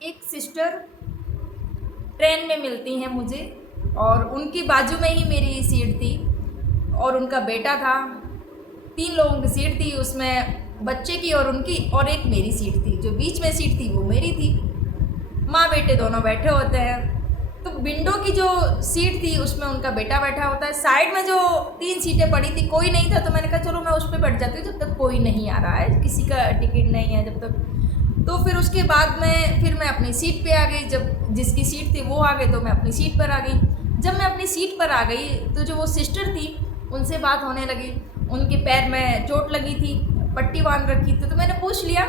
एक sister train में मिलती हैं मुझे, और उनकी बाजू में ही मेरी सीट थी और उनका बेटा था। 3 लोगों की सीट थी, उसमें बच्चे की और उनकी और एक मेरी सीट थी। जो बीच में सीट थी वो मेरी थी। माँ बेटे दोनों बैठे होते हैं। तो विंडो की जो सीट थी उसमें उनका बेटा बैठा होता है। साइड में जो 3 सीटें पड़ी थी कोई नहीं था, तो मैंने कहा चलो मैं उस पर बैठ जाती हूँ जब तक कोई नहीं आ रहा है, किसी का टिकट नहीं है जब तक। तो फिर उसके बाद में फिर मैं अपनी सीट पे आ गई। जब जिसकी सीट थी वो आ गई तो मैं अपनी सीट पर आ गई। जब मैं अपनी सीट पर आ गई तो जो वो सिस्टर थी उनसे बात होने लगी। उनके पैर में चोट लगी थी, पट्टी बांध रखी थी। तो मैंने पूछ लिया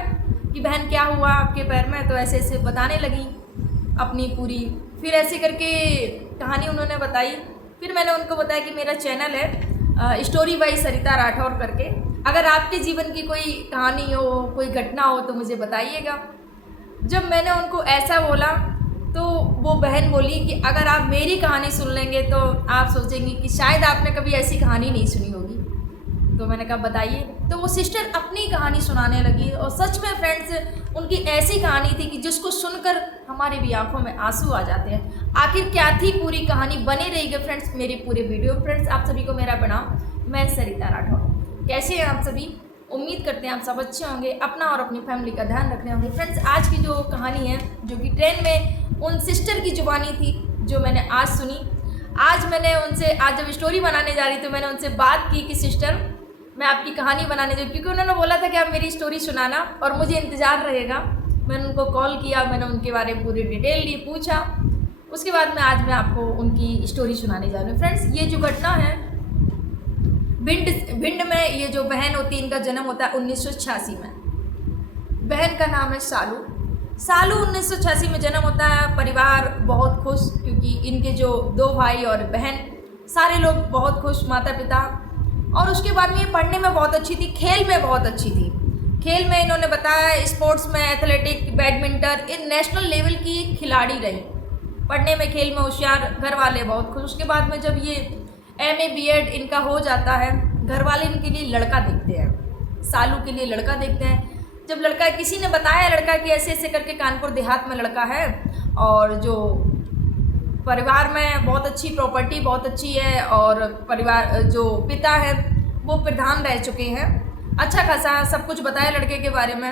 कि बहन क्या हुआ आपके पैर में? तो ऐसे ऐसे बताने लगी अपनी पूरी। फिर ऐसे करके कहानी उन्होंने बताई। फिर मैंने उनको बताया कि मेरा चैनल है स्टोरी बाई सरिता राठौर करके। अगर आपके जीवन की कोई कहानी हो, कोई घटना हो तो मुझे बताइएगा। जब मैंने उनको ऐसा बोला तो वो बहन बोली कि अगर आप मेरी कहानी सुन लेंगे तो आप सोचेंगे कि शायद आपने कभी ऐसी कहानी नहीं सुनी होगी। तो मैंने कहा बताइए। तो वो सिस्टर अपनी कहानी सुनाने लगी, और सच में फ्रेंड्स उनकी ऐसी कहानी थी कि जिसको सुनकर हमारी भी आंखों में आंसू आ जाते हैं। आखिर क्या थी पूरी कहानी, बने रहिएगा फ्रेंड्स मेरे पूरे वीडियो। फ्रेंड्स आप सभी को मेरा प्रणाम, मैं सरिता राठौर। कैसे हैं आप सभी? उम्मीद करते हैं आप सब अच्छे होंगे, अपना और अपनी फैमिली का ध्यान रख रहे होंगे। फ्रेंड्स आज की जो कहानी है, जो कि ट्रेन में उन सिस्टर की जुबानी थी जो मैंने आज सुनी। आज मैंने उनसे, आज जब स्टोरी बनाने जा रही थी मैंने उनसे बात की कि सिस्टर मैं आपकी कहानी बनाने जा, क्योंकि उन्होंने बोला था कि आप मेरी स्टोरी सुनाना और मुझे इंतज़ार रहेगा। मैंने उनको कॉल किया, मैंने उनके बारे में पूरी डिटेल ली, पूछा। उसके बाद में आज मैं आपको उनकी स्टोरी सुनाने जा रही हूँ। फ्रेंड्स ये जो घटना है भिंड में, ये जो बहन होती है इनका जन्म होता है 1986 में। बहन का नाम है सालू। सालू 1986 में जन्म होता है। परिवार बहुत खुश, क्योंकि इनके जो 2 भाई और बहन सारे लोग बहुत खुश, माता पिता। और उसके बाद में ये पढ़ने में बहुत अच्छी थी, खेल में बहुत अच्छी थी। खेल में इन्होंने बताया स्पोर्ट्स में एथलेटिक, बैडमिंटन, इन नेशनल लेवल की खिलाड़ी रही। पढ़ने में, खेल में होशियार, घर वाले बहुत खुश। उसके बाद में जब ये MA BEd इनका हो जाता है, घर वाले इनके लिए लड़का देखते हैं, सालू के लिए लड़का देखते हैं। जब लड़का, किसी ने बताया लड़का कि ऐसे ऐसे करके कानपुर देहात में लड़का है, और जो परिवार में बहुत अच्छी प्रॉपर्टी बहुत अच्छी है, और परिवार जो पिता है वो प्रधान रह चुके हैं। अच्छा खासा सब कुछ बताया लड़के के बारे में,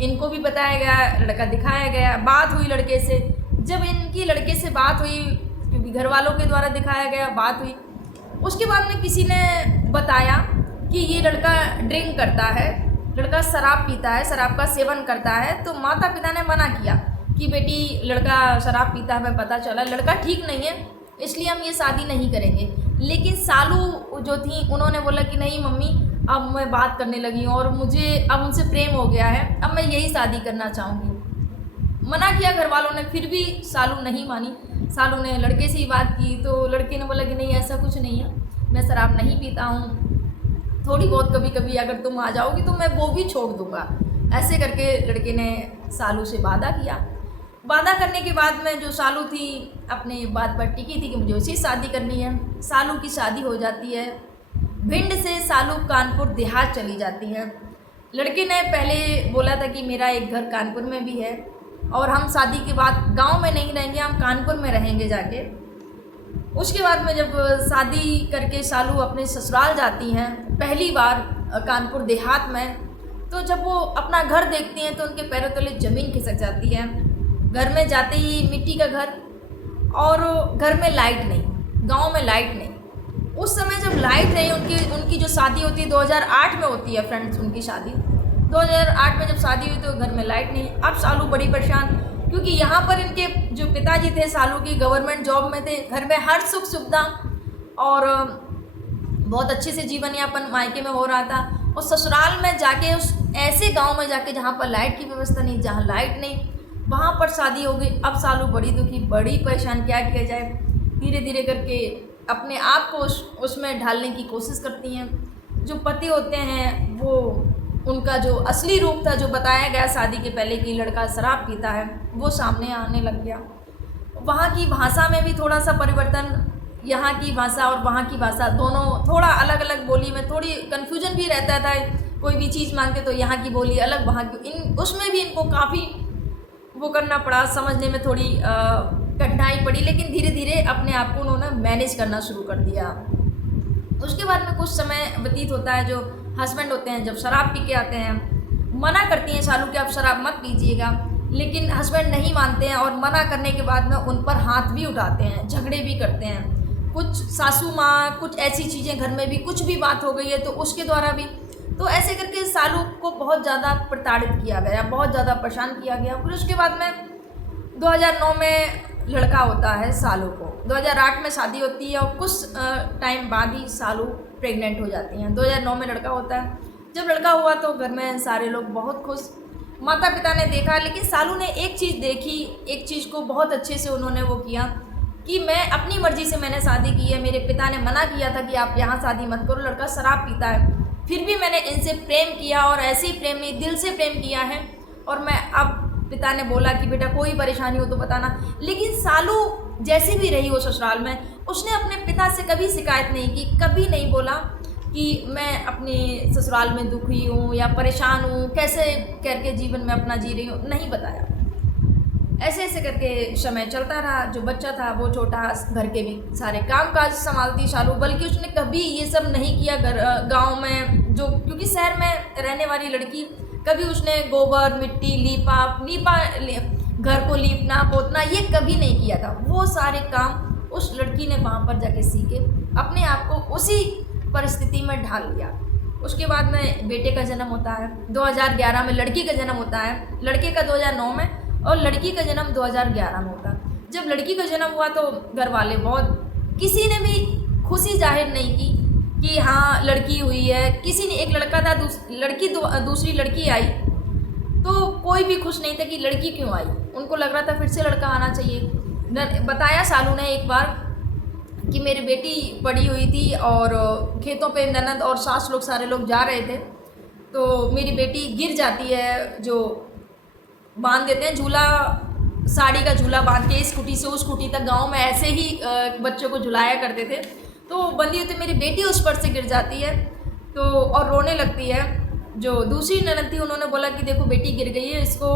इनको भी बताया गया, लड़का दिखाया गया। बात हुई लड़के से। जब इनकी लड़के से बात हुई, क्योंकि घर वालों के द्वारा दिखाया गया, बात हुई, उसके बाद में किसी ने बताया कि ये लड़का ड्रिंक करता है, लड़का शराब पीता है, शराब का सेवन करता है। तो माता पिता ने मना किया कि बेटी लड़का शराब पीता, हमें पता चला लड़का ठीक नहीं है, इसलिए हम ये शादी नहीं करेंगे। लेकिन सालू जो थी उन्होंने बोला कि नहीं मम्मी, अब मैं बात करने लगी हूँ और मुझे अब उनसे प्रेम हो गया है, अब मैं यही शादी करना चाहूँगी। मना किया घर वालों ने, फिर भी सालू नहीं मानी। सालू ने लड़के से ही बात की, तो लड़के ने बोला कि नहीं ऐसा कुछ नहीं है, मैं शराब नहीं पीता हूँ, थोड़ी बहुत कभी कभी अगर तुम आ जाओगी तो मैं वो भी छोड़ दूँगा। ऐसे करके लड़के ने सालू से वादा किया। वादा करने के बाद में जो सालू थी अपने बात पर टिकी थी कि मुझे उसी शादी करनी है। सालू की शादी हो जाती है। भिंड से सालू कानपुर देहात चली जाती है। लड़के ने पहले बोला था कि मेरा एक घर कानपुर में भी है, और हम शादी के बाद गांव में नहीं रहेंगे, हम कानपुर में रहेंगे जाके। उसके बाद में जब शादी करके सालू अपने ससुराल जाती हैं पहली बार कानपुर देहात में, तो जब वो अपना घर देखती हैं तो उनके पैरों तले ज़मीन खिसक जाती है। घर में जाते ही मिट्टी का घर, और घर में लाइट नहीं, गांव में लाइट नहीं। उस समय जब लाइट नहीं, उनकी जो शादी होती है 2008 में होती है फ्रेंड्स, उनकी शादी 2008 में जब शादी हुई तो घर में लाइट नहीं। अब सालू बड़ी परेशान, क्योंकि यहाँ पर इनके जो पिताजी थे सालू की गवर्नमेंट जॉब में थे, घर में हर सुख सुविधा और बहुत अच्छे से जीवन यापन मायके में हो रहा था। और ससुराल में जाके, उस ऐसे गांव में जाके जहाँ पर लाइट की व्यवस्था नहीं, जहाँ लाइट नहीं, वहाँ पर शादी हो गई। अब सालू बड़ी दुखी, बड़ी परेशान, क्या किया जाए। धीरे धीरे करके अपने आप को उसमें ढालने की कोशिश करती हैं। जो पति होते हैं वो, उनका जो असली रूप था जो बताया गया शादी के पहले कि लड़का शराब पीता है, वो सामने आने लग गया। वहाँ की भाषा में भी थोड़ा सा परिवर्तन, यहाँ की भाषा और वहाँ की भाषा दोनों थोड़ा अलग अलग, बोली में थोड़ी कन्फ्यूजन भी रहता था। कोई भी चीज़ मांगते तो यहाँ की बोली अलग, वहाँ की, उसमें भी इनको काफ़ी वो करना पड़ा, समझने में थोड़ी कठिनाई पड़ी, लेकिन धीरे धीरे अपने आप को उन्होंने मैनेज करना शुरू कर दिया। उसके बाद में कुछ समय व्यतीत होता है, जो हस्बैंड होते हैं जब शराब पी के आते हैं, मना करती हैं शालू कि आप शराब मत पीजिएगा, लेकिन हस्बैंड नहीं मानते हैं और मना करने के बाद में उन पर हाथ भी उठाते हैं, झगड़े भी करते हैं। कुछ सासू माँ, कुछ ऐसी चीज़ें घर में भी कुछ भी बात हो गई है तो उसके द्वारा भी, तो ऐसे करके शालू को बहुत ज़्यादा प्रताड़ित किया गया, बहुत ज़्यादा परेशान किया गया। फिर उसके बाद में 2009 में लड़का होता है शालू को, 2008 में शादी होती है और कुछ टाइम बाद ही शालू प्रेग्नेंट हो जाती हैं। 2009 में लड़का होता है। जब लड़का हुआ तो घर में सारे लोग बहुत खुश, माता पिता ने देखा, लेकिन शालू ने एक चीज़ देखी, एक चीज़ को बहुत अच्छे से उन्होंने वो किया कि मैं अपनी मर्ज़ी से मैंने शादी की है, मेरे पिता ने मना किया था कि आप यहाँ शादी मत करो, लड़का शराब पीता है, फिर भी मैंने इनसे प्रेम किया और ऐसे ही प्रेम नहीं, दिल से प्रेम किया है। और मैं अब पिता ने बोला कि बेटा कोई परेशानी हो तो बताना, लेकिन शालू जैसी भी रही हो ससुराल में, उसने अपने पिता से कभी शिकायत नहीं की, कभी नहीं बोला कि मैं अपने ससुराल में दुखी हूँ या परेशान हूँ, कैसे करके जीवन में अपना जी रही हूँ, नहीं बताया। ऐसे ऐसे करके समय चलता रहा। जो बच्चा था वो छोटा, घर के भी सारे काम काज संभालती शालू, बल्कि उसने कभी ये सब नहीं किया गाँव में, जो क्योंकि शहर में रहने वाली लड़की, कभी उसने गोबर मिट्टी घर को लीपना पोतना ये कभी नहीं किया था। वो सारे काम उस लड़की ने वहाँ पर जाके सीखे, अपने आप को उसी परिस्थिति में ढाल लिया। उसके बाद में बेटे का जन्म होता है 2011 में, लड़की का जन्म होता है, लड़के का 2009 में और लड़की का जन्म 2011 में होता है। जब लड़की का जन्म हुआ तो घर वाले बहुत, किसी ने भी खुशी जाहिर नहीं की कि हाँ लड़की हुई है। किसी ने, एक लड़का था, दूसरी लड़की आई तो कोई भी खुश नहीं था कि लड़की क्यों आई, उनको लग रहा था फिर से लड़का आना चाहिए। बताया शालू ने एक बार कि मेरी बेटी पड़ी हुई थी और खेतों पे ननद और सास लोग सारे लोग जा रहे थे, तो मेरी बेटी गिर जाती है, जो बांध देते हैं झूला, साड़ी का झूला बांध के इस कुटी से उस कुटी तक, गांव में ऐसे ही बच्चों को झुलाया करते थे, तो बंदी होती मेरी बेटी उस पर से गिर जाती है तो और रोने लगती है। जो दूसरी ननद थी उन्होंने बोला कि देखो बेटी गिर गई है, इसको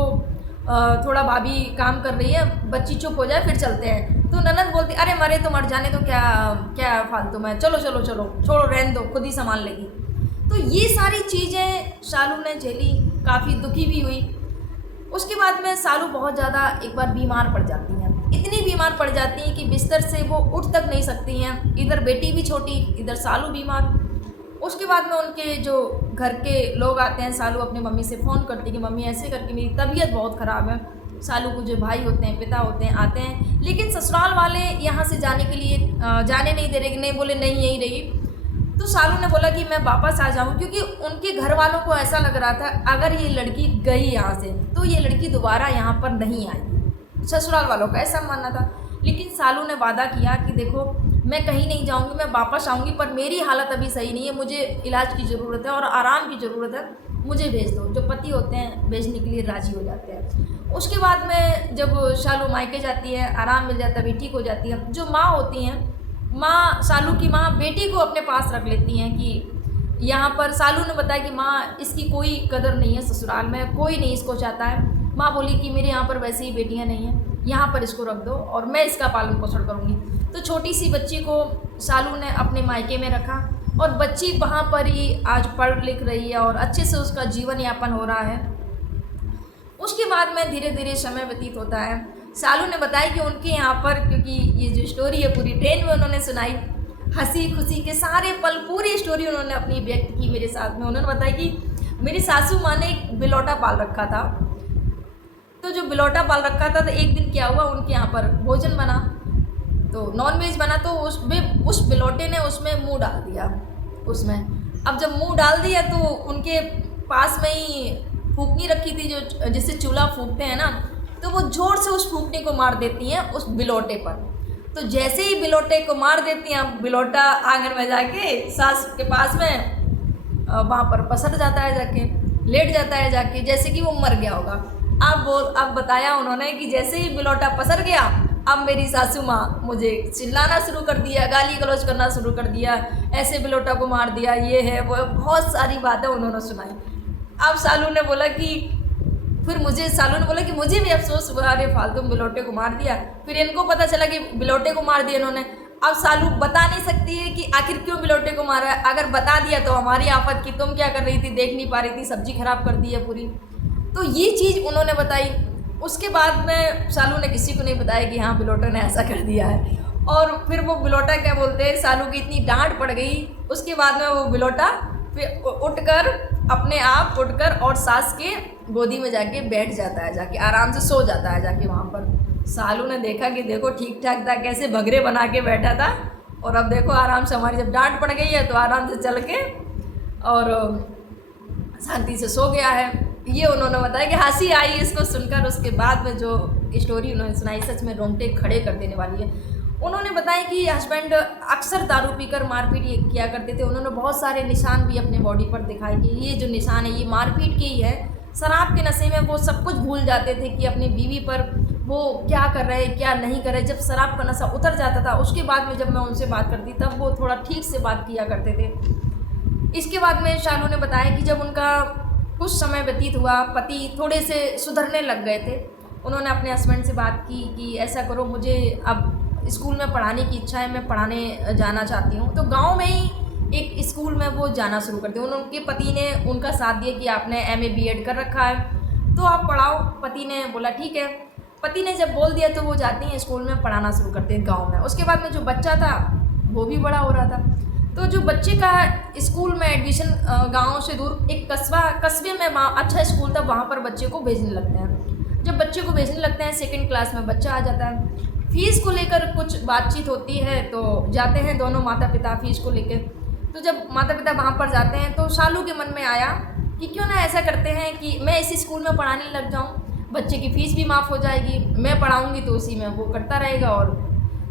थोड़ा भाभी काम कर रही है, बच्ची चुप हो जाए फिर चलते हैं। तो ननद बोलती अरे मरे तो मर जाने तो क्या फालतू में, चलो चलो चलो छोड़ो रहने दो, खुद ही संभाल लेगी। तो ये सारी चीज़ें शालू ने झेली, काफ़ी दुखी भी हुई। उसके बाद में शालू बहुत ज़्यादा एक बार बीमार पड़ जाती हैं, इतनी बीमार पड़ जाती हैं कि बिस्तर से वो उठ तक नहीं सकती हैं, इधर बेटी भी छोटी, इधर शालू बीमार। उसके बाद में उनके जो घर के लोग आते हैं, शालू अपनी मम्मी से फ़ोन करती कि मम्मी ऐसे करके मेरी तबीयत बहुत ख़राब है। शालू को जो भाई होते हैं, पिता होते हैं, आते हैं, लेकिन ससुराल वाले यहाँ से जाने के लिए जाने नहीं दे रहे, नहीं बोले नहीं यहीं रही। तो शालू ने बोला कि मैं वापस आ जाऊँ, क्योंकि उनके घर वालों को ऐसा लग रहा था अगर ये लड़की गई यहाँ से तो ये लड़की दोबारा यहाँ पर नहीं आएगी, ससुराल वालों का ऐसा मानना था। लेकिन शालू ने वादा किया कि देखो मैं कहीं नहीं जाऊँगी, मैं वापस आऊँगी, पर मेरी हालत अभी सही नहीं है, मुझे इलाज की ज़रूरत है और आराम की ज़रूरत है, मुझे भेज दो। जो पति होते हैं भेजने के लिए राज़ी हो जाते हैं। उसके बाद में जब शालू मायके जाती है, आराम मिल जाता है, ठीक हो जाती है। जो माँ होती हैं, माँ, शालू की माँ बेटी को अपने पास रख लेती हैं कि यहाँ पर शालू ने बताया कि माँ इसकी कोई कदर नहीं है, ससुराल में कोई नहीं इसको चाहता है। माँ बोली कि मेरे यहाँ पर वैसे ही बेटियाँ नहीं हैं, यहाँ पर इसको रख दो और मैं इसका पालन पोषण करूँगी। तो छोटी सी बच्ची को शालू ने अपने मायके में रखा और बच्ची वहाँ पर ही आज पढ़ लिख रही है और अच्छे से उसका जीवन यापन हो रहा है। उसके बाद में धीरे धीरे समय व्यतीत होता है। शालू ने बताया कि उनके यहाँ पर, क्योंकि ये जो स्टोरी है पूरी ट्रेन में उन्होंने सुनाई, हंसी खुशी के सारे पल, पूरी स्टोरी उन्होंने अपनी व्यक्त की मेरे साथ में। उन्होंने बताया कि मेरी सासू माँ ने एक बिलौटा पाल रखा था, तो जो बिलौटा पाल रखा था तो एक दिन क्या हुआ, उनके यहाँ पर भोजन बना, तो नॉन वेज बना, तो उसमें उस बिलौटे ने उसमें मुँह डाल दिया उसमें। अब जब मुँह डाल दिया तो उनके पास में ही फूकनी रखी थी, जो जिससे चूल्हा फूकते हैं ना, तो वो जोर से उस फूकनी को मार देती हैं उस बिलौटे पर। तो जैसे ही बिलौटे को मार देती हैं, बिलौटा आंगन में जाके सास के पास में वहाँ पर पसर जाता है, जाके लेट जाता है जाके, जैसे कि वो मर गया होगा। अब बताया उन्होंने कि जैसे ही बिलौटा पसर गया, अब मेरी सासू माँ मुझे चिल्लाना शुरू कर दिया, गाली गलौज करना शुरू कर दिया, ऐसे बिलौटा को मार दिया, ये है वो, बहुत सारी बातें उन्होंने सुनाई। अब शालू ने बोला कि फिर मुझे सालू ने बोला कि मुझे भी अफसोस हुआ, अरे फालतू में बिलोटे को मार दिया। फिर इनको पता चला कि बिलोटे को मार दिया इन्होंने। अब सालू बता नहीं सकती है कि आखिर क्यों बिलोटे को मारा है। अगर बता दिया तो हमारी आफत की, तुम क्या कर रही थी, देख नहीं पा रही थी, सब्जी खराब कर दी है पूरी। तो ये चीज़ उन्होंने बताई। उसके बाद में सालू ने किसी को नहीं बताया कि हाँ बिलोटा ने ऐसा कर दिया है। और फिर वो बिलोटा क्या बोलते हैं, सालू की इतनी डांट पड़ गई, उसके बाद में वो बिलोटा फिर उठकर अपने आप उठकर और सास के गोदी में जाके बैठ जाता है, जाके आराम से सो जाता है जाके वहाँ पर। सालू ने देखा कि देखो ठीक ठाक था, कैसे भगरे बना के बैठा था, और अब देखो आराम से हमारी जब डांट पड़ गई है तो आराम से चल के और शांति से सो गया है। ये उन्होंने बताया कि हंसी आई इसको सुनकर। उसके बाद में जो स्टोरी उन्होंने सुनाई सच में रोंगटे खड़े कर देने वाली है। उन्होंने बताया कि हस्बैंड अक्सर दारू पीकर मारपीट किया करते थे। उन्होंने बहुत सारे निशान भी अपने बॉडी पर दिखाए कि ये जो निशान है ये मारपीट के ही है। शराब के नशे में वो सब कुछ भूल जाते थे कि अपनी बीवी पर वो क्या कर रहे हैं क्या नहीं कर रहे। जब शराब का नशा उतर जाता था उसके बाद में जब मैं उनसे बात करती तब वो थोड़ा ठीक से बात किया करते थे। इसके बाद में शालू ने बताया कि जब उनका कुछ समय व्यतीत हुआ, पति थोड़े से सुधरने लग गए थे। उन्होंने अपने हस्बैंड से बात की कि ऐसा करो, मुझे अब स्कूल में पढ़ाने की इच्छा है, मैं पढ़ाने जाना चाहती हूँ। तो गांव में ही एक स्कूल में वो जाना शुरू करते हैं। उनके पति ने उनका साथ दिया कि आपने MA BEd कर रखा है तो आप पढ़ाओ। पति ने बोला ठीक है। पति ने जब बोल दिया तो वो जाते हैं स्कूल में पढ़ाना शुरू करते हैं गाँव में। उसके बाद में जो बच्चा था वो भी बड़ा हो रहा था, तो जो बच्चे का स्कूल में एडमिशन गाँव से दूर एक कस्बे में अच्छा स्कूल था, वहाँ पर बच्चे को भेजने लगते हैं। जब बच्चे को भेजने लगते हैं 2nd क्लास में बच्चा आ जाता है। फ़ीस को लेकर कुछ बातचीत होती है तो जाते हैं दोनों माता पिता फ़ीस को लेकर। तो जब माता पिता वहाँ पर जाते हैं तो शालू के मन में आया कि क्यों ना ऐसा करते हैं कि मैं इसी स्कूल में पढ़ाने लग जाऊँ, बच्चे की फ़ीस भी माफ़ हो जाएगी, मैं पढ़ाऊँगी तो उसी में वो करता रहेगा। और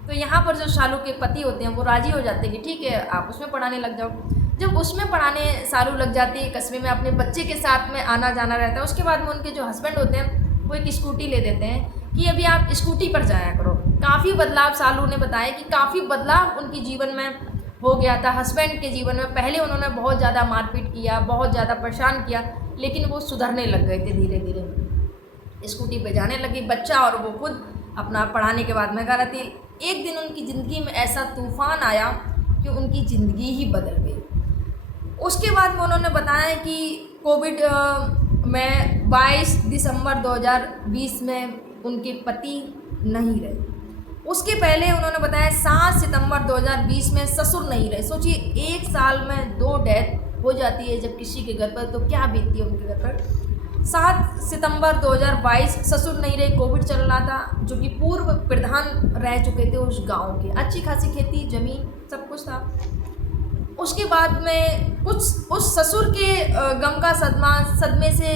तो यहाँ पर जो शालू के पति होते हैं वो राज़ी हो जाते हैं कि ठीक है आप उसमें पढ़ाने लग जाओ। जब उसमें पढ़ाने सालू लग जाती है, कस्बे में अपने बच्चे के साथ में आना जाना रहता है। उसके बाद में उनके जो हस्बैंड होते हैं वो एक स्कूटी ले देते हैं कि अभी आप स्कूटी पर जाया करो। काफ़ी बदलाव सालू ने बताया कि काफ़ी बदलाव उनके जीवन में हो गया था। हस्बैंड के जीवन में पहले उन्होंने बहुत ज़्यादा मारपीट किया, बहुत ज़्यादा परेशान किया, लेकिन वो सुधरने लग गए थे धीरे धीरे। स्कूटी पे जाने लगी बच्चा और वो खुद अपना पढ़ाने के बाद में घर आती। एक दिन उनकी ज़िंदगी में ऐसा तूफ़ान आया कि उनकी ज़िंदगी ही बदल गई। उसके बाद में उन्होंने बताया कि कोविड में 22 दिसंबर 2020 में उनके पति नहीं रहे। उसके पहले उन्होंने बताया 7 सितंबर 2020 में ससुर नहीं रहे। सोचिए 1 साल में 2 डेथ हो जाती है जब किसी के घर पर, तो क्या बीतती है उनके घर पर। 7 सितंबर 2022 ससुर नहीं रहे, कोविड चल रहा था, जो कि पूर्व प्रधान रह चुके थे उस गांव के, अच्छी खासी खेती ज़मीन सब कुछ था। उसके बाद में कुछ उस ससुर के गम का सदमे से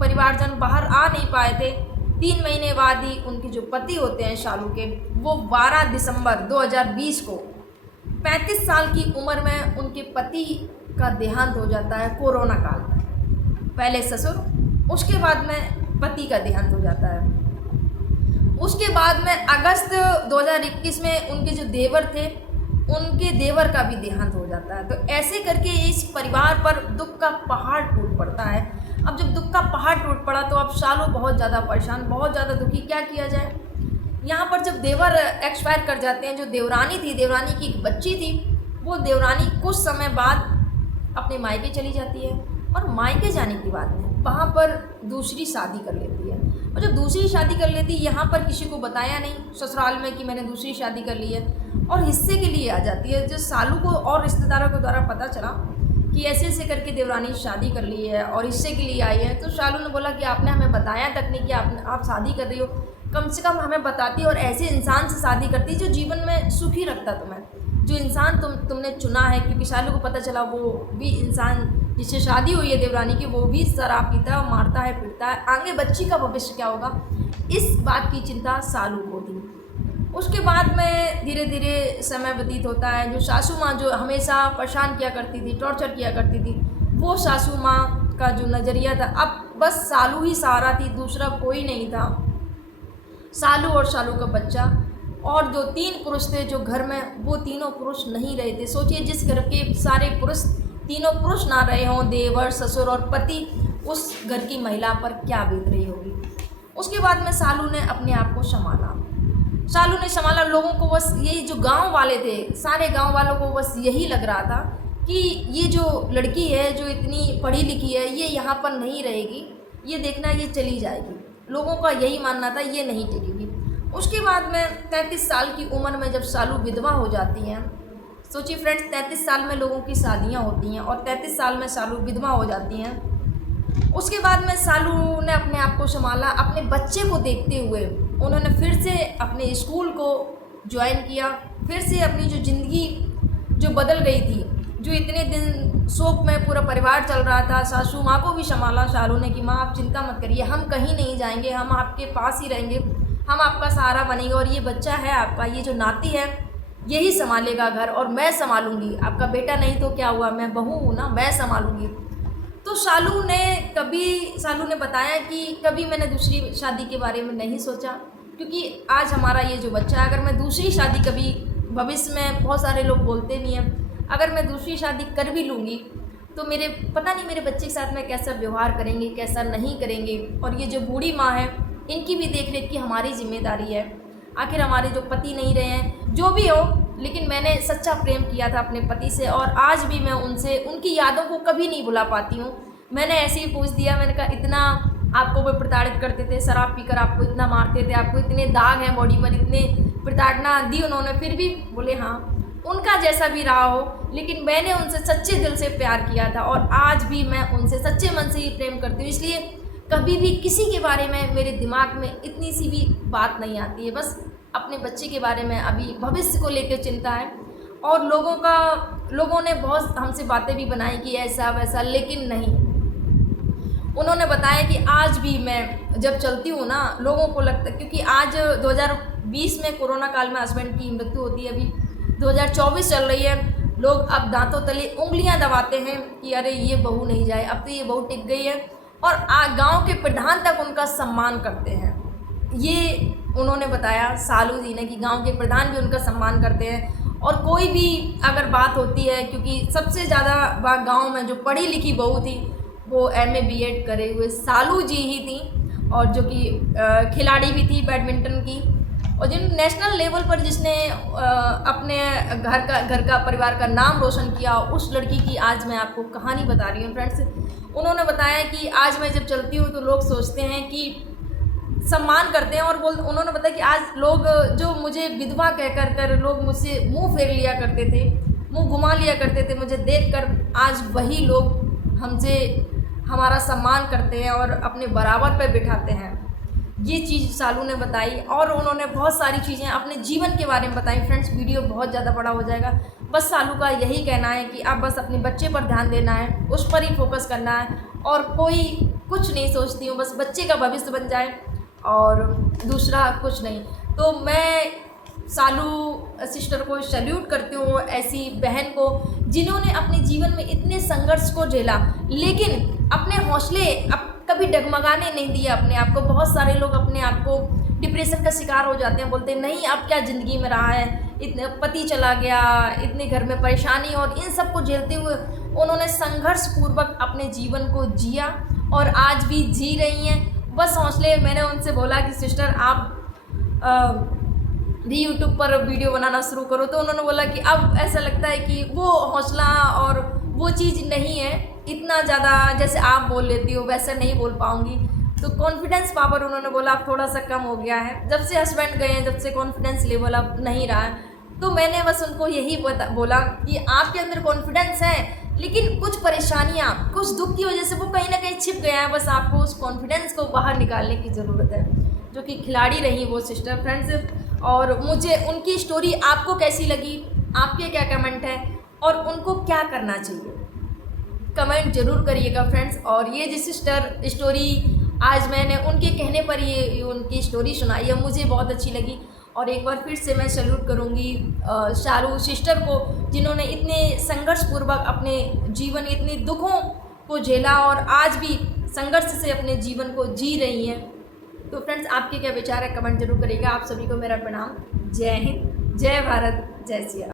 परिवारजन बाहर आ नहीं पाए थे। 3 महीने बाद ही उनके जो पति होते हैं शालू के, वो 12 दिसंबर 2020 को 35 साल की उम्र में उनके पति का देहांत हो जाता है कोरोना काल में। पहले ससुर, उसके बाद में पति का देहांत हो जाता है। उसके बाद में अगस्त 2021 में उनके जो देवर थे उनके देवर का भी देहांत हो जाता है। तो ऐसे करके इस परिवार पर दुख का पहाड़ टूट पड़ता है। अब जब दुख का पहाड़ टूट पड़ा तो अब शालू बहुत ज़्यादा परेशान, बहुत ज़्यादा दुखी, क्या किया जाए। यहाँ पर जब देवर एक्सपायर कर जाते हैं, जो देवरानी थी, देवरानी की एक बच्ची थी, वो देवरानी कुछ समय बाद अपने मायके चली जाती है और मायके जाने की बात है वहाँ पर दूसरी शादी कर लेती है। और जब दूसरी शादी कर लेती है, यहाँ पर किसी को बताया नहीं ससुराल में कि मैंने दूसरी शादी कर ली है, और हिस्से के लिए आ जाती है। जो सालू को और रिश्तेदारों के द्वारा पता चला कि ऐसे ऐसे करके देवरानी शादी कर ली है और हिस्से के लिए आई है, तो शालू ने बोला कि आपने हमें बताया तक नहीं कि आप शादी कर रही हो, कम से कम हमें बताती और ऐसे इंसान से शादी करती जो जीवन में सुखी रखता तुम्हें, जो इंसान तुमने चुना है। क्योंकि शालू को पता चला वो भी इंसान जिससे शादी हुई है देवरानी की, वो भी शराब पीता है, मारता है, पीटता है, आगे बच्ची का भविष्य क्या होगा, इस बात की चिंता सालू को थी। उसके बाद में धीरे धीरे समय व्यतीत होता है। जो सासू माँ जो हमेशा परेशान किया करती थी, टॉर्चर किया करती थी, वो सासू माँ का जो नज़रिया था, अब बस सालू ही सहारा थी, दूसरा कोई नहीं था। सालू और सालू का बच्चा और जो 3 पुरुष थे जो घर में, वो तीनों पुरुष नहीं रहे थे। सोचिए जिस घर के सारे पुरुष, तीनों पुरुष ना रहे हों, देवर, ससुर और पति, उस घर की महिला पर क्या बीत रही होगी। उसके बाद में सालू ने अपने आप को संभाला। सालू ने संभाला, लोगों को बस यही, जो गांव वाले थे, सारे गांव वालों को बस यही लग रहा था कि ये जो लड़की है जो इतनी पढ़ी लिखी है ये यहाँ पर नहीं रहेगी, ये देखना ये चली जाएगी। लोगों का यही मानना था ये नहीं टिकेगी। उसके बाद में 33 साल की उम्र में जब सालू विधवा हो जाती हैं, सोचिए फ्रेंड्स 33 साल में लोगों की शादियाँ होती हैं और 33 साल में सालू विधवा हो जाती हैं। उसके बाद में सालू ने अपने आप को संभाला। अपने बच्चे को देखते हुए उन्होंने फिर से अपने स्कूल को ज्वाइन किया। फिर से अपनी जो ज़िंदगी जो बदल गई थी, जो इतने दिन शोक में पूरा परिवार चल रहा था, सासू माँ को भी संभाला सालू ने कि माँ आप चिंता मत करिए, हम कहीं नहीं जाएंगे, हम आपके पास ही रहेंगे, हम आपका सहारा बनेंगे और ये बच्चा है आपका, ये जो नाती है यही संभालेगा घर और मैं संभालूंगी, आपका बेटा नहीं तो क्या हुआ, मैं बहू हूँ ना, मैं संभालूंगी। तो सालू ने बताया कि कभी मैंने दूसरी शादी के बारे में नहीं सोचा, क्योंकि आज हमारा ये जो बच्चा है, अगर मैं दूसरी शादी कभी भविष्य में, बहुत सारे लोग बोलते भी हैं, अगर मैं दूसरी शादी कर भी लूँगी तो मेरे पता नहीं मेरे बच्चे के साथ में कैसा व्यवहार करेंगे, कैसा नहीं करेंगे। और ये जो बूढ़ी माँ है इनकी भी देख रेख की हमारी जिम्मेदारी है। आखिर हमारे जो पति नहीं रहे हैं, जो भी हो, लेकिन मैंने सच्चा प्रेम किया था अपने पति से और आज भी मैं उनसे उनकी यादों को कभी नहीं भुला पाती हूँ। मैंने ऐसे ही पूछ दिया, मैंने कहा इतना आपको वो प्रताड़ित करते थे, शराब पीकर आपको इतना मारते थे, आपको इतने दाग हैं बॉडी पर, इतने प्रताड़ना दी उन्होंने, फिर भी बोले हाँ उनका जैसा भी रहा हो, लेकिन मैंने उनसे सच्चे दिल से प्यार किया था और आज भी मैं उनसे सच्चे मन से ही प्रेम करती हूँ। इसलिए कभी भी किसी के बारे में मेरे दिमाग में इतनी सी भी बात नहीं आती है, बस अपने बच्चे के बारे में अभी भविष्य को लेकर चिंता है। और लोगों ने बहुत हमसे बातें भी बनाई कि ऐसा वैसा, लेकिन नहीं, उन्होंने बताया कि आज भी मैं जब चलती हूँ ना, लोगों को लगता, क्योंकि आज 2020 में कोरोना काल में हस्बैंड की मृत्यु होती है, अभी 2024 चल रही है, लोग अब दांतों तले उंगलियां दबाते हैं कि अरे ये बहू नहीं जाए, अब तो ये बहू टिक गई है, और गांव के प्रधान तक उनका सम्मान करते हैं। ये उन्होंने बताया सालू जी ने कि गांव के प्रधान भी उनका सम्मान करते हैं। और कोई भी अगर बात होती है, क्योंकि सबसे ज़्यादा गांव में जो पढ़ी लिखी बहू थी वो MA BEd करे हुए सालू जी ही थी, और जो कि खिलाड़ी भी थी बैडमिंटन की, और जिन नेशनल लेवल पर जिसने अपने घर का परिवार का नाम रोशन किया, उस लड़की की आज मैं आपको कहानी बता रही हूँ फ्रेंड्स। उन्होंने बताया कि आज मैं जब चलती हूँ तो लोग सोचते हैं कि सम्मान करते हैं, और उन्होंने बताया कि आज लोग जो मुझे विधवा कहकर लोग मुझसे मुंह फेर लिया करते थे, मुंह घुमा लिया करते थे मुझे देखकर, आज वही लोग हमसे हमारा सम्मान करते हैं और अपने बराबर पर बिठाते हैं। ये चीज़ सालू ने बताई, और उन्होंने बहुत सारी चीज़ें अपने जीवन के बारे में बताई। फ्रेंड्स वीडियो बहुत ज़्यादा बड़ा हो जाएगा, बस सालू का यही कहना है कि आप बस अपने बच्चे पर ध्यान देना है, उस पर ही फोकस करना है, और कोई कुछ नहीं सोचती हूँ, बस बच्चे का भविष्य बन जाए और दूसरा कुछ नहीं। तो मैं सालू सिस्टर को सैल्यूट करती हूँ, ऐसी बहन को जिन्होंने अपने जीवन में इतने संघर्ष को झेला, लेकिन अपने हौसले कभी डगमगाने नहीं दिया अपने आप को। बहुत सारे लोग अपने आप को डिप्रेशन का शिकार हो जाते हैं, बोलते हैं नहीं अब क्या ज़िंदगी में रहा है, इतने पति चला गया, इतने घर में परेशानी, और इन सब को झेलते हुए उन्होंने संघर्ष पूर्वक अपने जीवन को जिया और आज भी जी रही हैं। बस हौसले, मैंने उनसे बोला कि सिस्टर आप भी यूट्यूब पर वीडियो बनाना शुरू करो, तो उन्होंने बोला कि अब ऐसा लगता है कि वो हौसला और वो चीज़ नहीं है, इतना ज़्यादा जैसे आप बोल लेती हो वैसा नहीं बोल पाऊँगी। तो कॉन्फिडेंस पावर उन्होंने बोला अब थोड़ा सा कम हो गया है, जब से हस्बैंड गए हैं, जब से कॉन्फिडेंस लेवल अब नहीं रहा है। तो मैंने बस उनको यही बोला कि आपके अंदर कॉन्फिडेंस है, लेकिन कुछ परेशानियाँ, कुछ दुख की वजह से वो कहीं ना कहीं छिप गया है, बस आपको उस कॉन्फिडेंस को बाहर निकालने की ज़रूरत है। जो कि खिलाड़ी रही वो सिस्टर फ्रेंड्स, और मुझे उनकी स्टोरी आपको कैसी लगी, आपके क्या कमेंट है और उनको क्या करना चाहिए, कमेंट जरूर करिएगा फ्रेंड्स। और ये जो सिस्टर स्टोरी आज मैंने उनके कहने पर ये उनकी स्टोरी सुनाई है, मुझे बहुत अच्छी लगी। और एक बार फिर से मैं सैल्यूट करूँगी सालू सिस्टर को, जिन्होंने इतने संघर्षपूर्वक अपने जीवन, इतने दुखों को झेला और आज भी संघर्ष से अपने जीवन को जी रही हैं। तो फ्रेंड्स आपके क्या विचार है, कमेंट जरूर करिएगा। आप सभी को मेरा प्रणाम। जय हिंद, जय भारत, जय सिया।